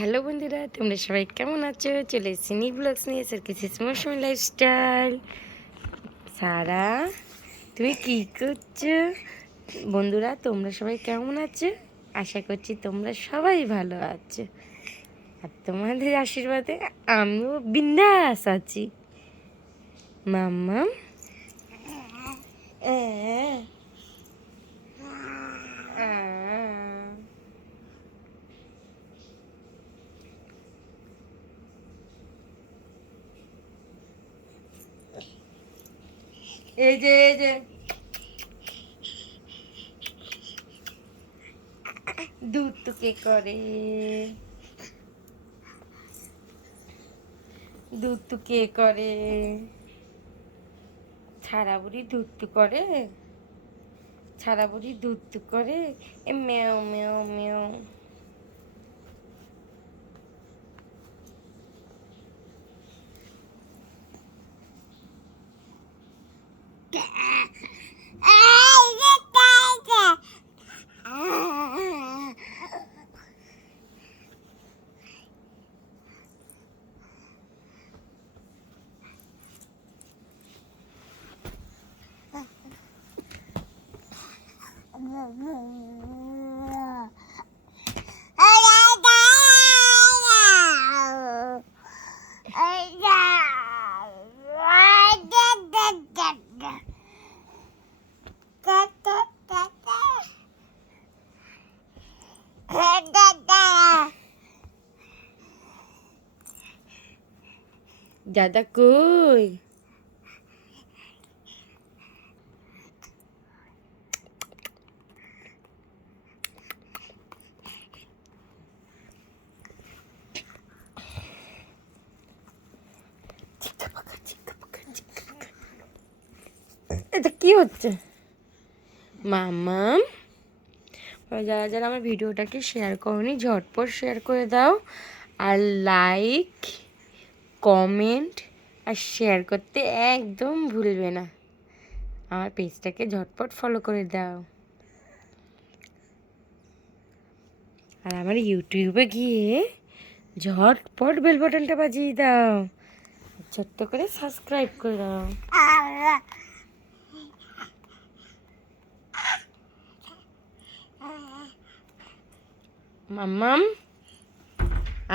Hello বন্ধুরা, তোমরা সবাই কেমন আছো? চলে এসেছি নিউ ব্লগস নিয়ে সার্কিসিস মৌসুমী লাইফস্টাইল। সারা, তুমি কি করছো? বন্ধুরা, তোমরা সবাই কেমন আছো? আশা করছি তোমরা সবাই ভালো আছো, আর তোমাদের আশীর্বাদে আমিও বিন্দাস আছি। মাম্মা এই যে দুধ তো কে করে, দুধ তো কে করে, ছাড়া বুড়ি দুধ তো করে, ছাড়া বুড়ি দুধ তো করে। এ মেও মেও মেও। দাদা কই? এটা কি হচ্ছে মাম্মাম? যারা যারা আমার ভিডিওটাকে শেয়ার করোনি ঝটপট শেয়ার করে দাও, আর লাইক কমেন্ট আর শেয়ার করতে একদম ভুলবে না। আমার পেজটাকে ঝটপট ফলো করে দাও, আর আমার ইউটিউবে গিয়ে ঝটপট বেল বাটনটা বাজিয়ে দাও, ছোট্ট করে সাবস্ক্রাইব করে দাও। মাম্মাম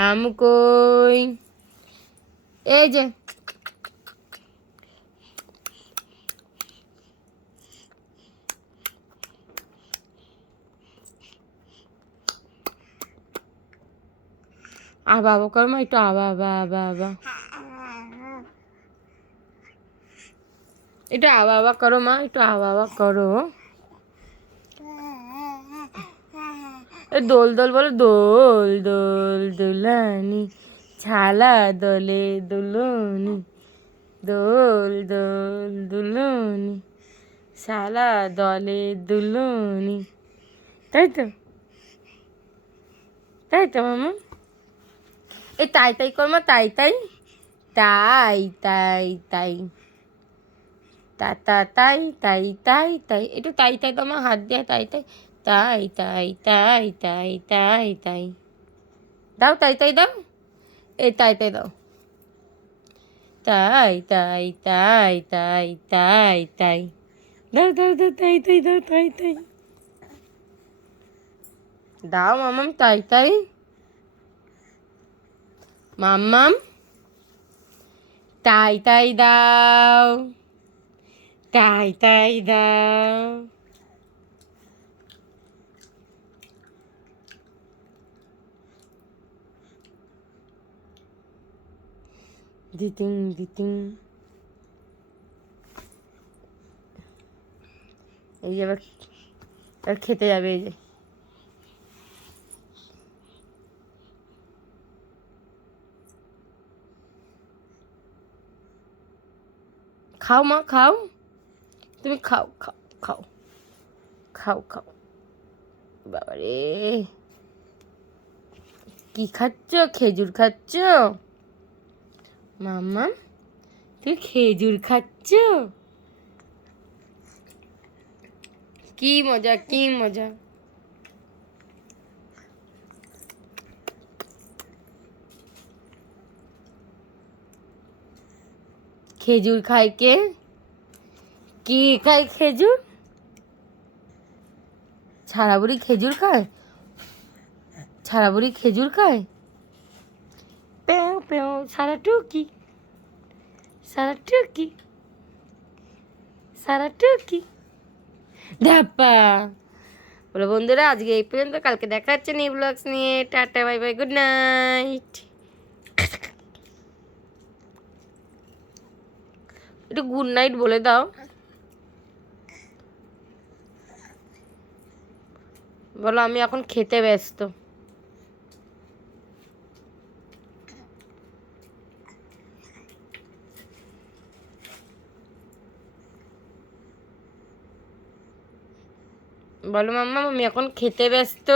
আম কই? এই যে আবা আবা করো মা, একটু আবা আবা আবা আবা, একটু আবা আবা করো মা, একটু আবা আবা করো। দোল দোল বলো, দোল দোল দোলানি ছালা দোলে দুলুনি, দোল দোল দুলুনি শালা দলে দুলুনি। তাই তো, তাই তো মামা। এই তাই তাই কর মা, তাই তাই তাই তাই তাই তা তা তাই তাই তাই তাই, একটু তাই তাই তো আমার হাত দিয়ে তাই তাই তাই তাই তাই তাই তাই তাই দাও, তাই তাই দাও, এই তাই তাই দাও, তাই তাই তাই তাই তাই তাই দাও দাও দাও, তাই তাই দাও, তাই তাই দাও মামাম, তাই তাই মাম্মাম, তাই তাই দাও, তাই তাই দাও। দিতিং দিতিং। এই যে এবার খেতে যাবে, এই যে খাও মা খাও, তুমি খাও খাও খাও খাও খাও। বাবারে, কি খাচ্ছ? খেজুর খাচ্ছ মাম্মা? তুমি খেজুর খাচ্ছ? কি মজা, কি মজা। খেজুর খায় কে? কি খায় খেজুর? ছাড়া বুড়ি খেজুর খায়? ছাড়া বুড়ি খেজুর খায়? পেও পেও সারা টুকি, সারা টুকি, সারা টুকি ধাপ্পা। বলো বন্ধুরা, আজকে এই পর্যন্ত, কালকে দেখা হচ্ছে নিউ ব্লগস নিয়ে। Tata, bye bye, good night. একটু গুড নাইট বলে দাও। বলো আমি এখন খেতে ব্যস্ত। বলো মাম্মা আমি এখন খেতে ব্যস্ত।